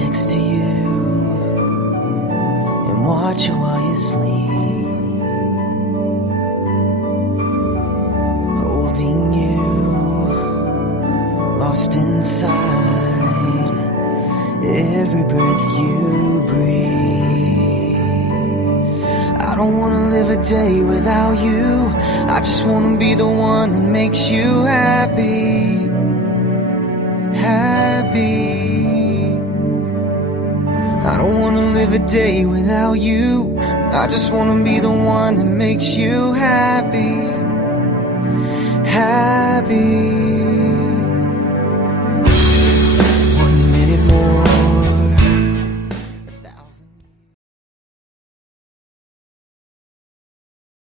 next to you and watch you while you sleep, holding you, lost inside every breath you breathe. I don't wanna live a day without you. I just wanna be the one that makes you happy, happy. I don't wanna live a day without you. I just wanna be the one that makes you happy, happy.